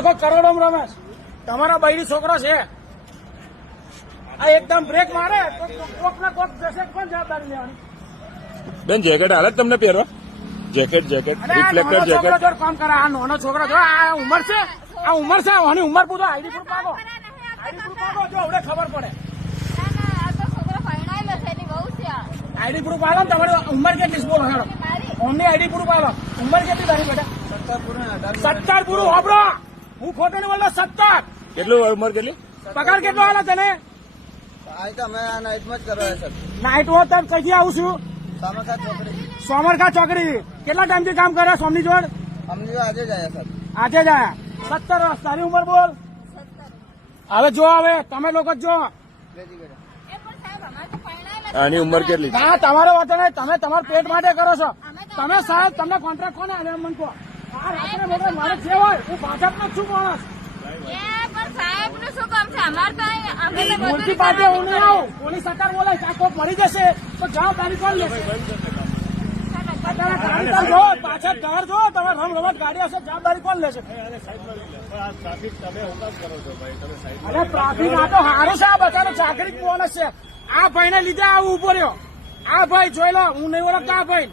લોકો કરોડો રમે તમારા બૈરી છોકરો છે આ એકદમ બ્રેક મારે તો કોક ના કોક જશે પણ જવાબદારી લેવાની બેન જેકેટ હાલે તમને પહેરવા જેકેટ રિફ્લેક્ટર જેકેટ કામ કરે આ નાનો છોકરો જો આ ઉંમર છે આની ઉંમર પૂછો આઈડી પ્રૂફ માંગો જો હવે ખબર પડે આઈડી પ્રૂફ આવો ને તમારી ઉંમર કેટલી બોલો હેડો ઓમની આઈડી પ્રૂફ આવો ઉંમર કેટલી તારી બેટા 17 પૂરું વાપરો હું ખોટો નહીં બોલતો 17 કેટલું ઉંમર કેટલી પગાર કેટલો આલે તને અમે નાઇટમાં જ કરવા સર નાઇટમાં તને કઈ આવું છું સોમરખા ચોકડી કેટલા ટાઈમથી કામ કરે સોમની જોડ અમને આજે જ આવ્યા સર આજે જ આયા 17 વર્ષ તારી ઉંમર બોલ હવે જો હવે તમે લોકો જો આની ઉંમર કેટલી ના તમારો વાતો નહીં તમે તમારા પેટ માટે કરો છો તમે સાહેબ તમને કોન્ટ્રાક્ટ કોને આલે મને કહો આ રાત્રે મોટે મારે જે હોય હું ભાજપનો જ છું માણસ મ્યુનિસિપાલિટી હું નહીં આવું પોલીસ સરકાર બોલે આ કોક મરી જશે તો જવાબદારી કોણ લેશે પાછળ ઘર જો તમે રમરમત ગાડી હશે જવાબદારી કોણ લેશે અરે ટ્રાફિક આ તો સારું છે આ બધાને ચાકરી બોનસ છે આ ભાઈ ને લીધે આવું ઉભો રહ્યો આ ભાઈ જોઈ લો હું નહીં ઓળખતો આ ભાઈ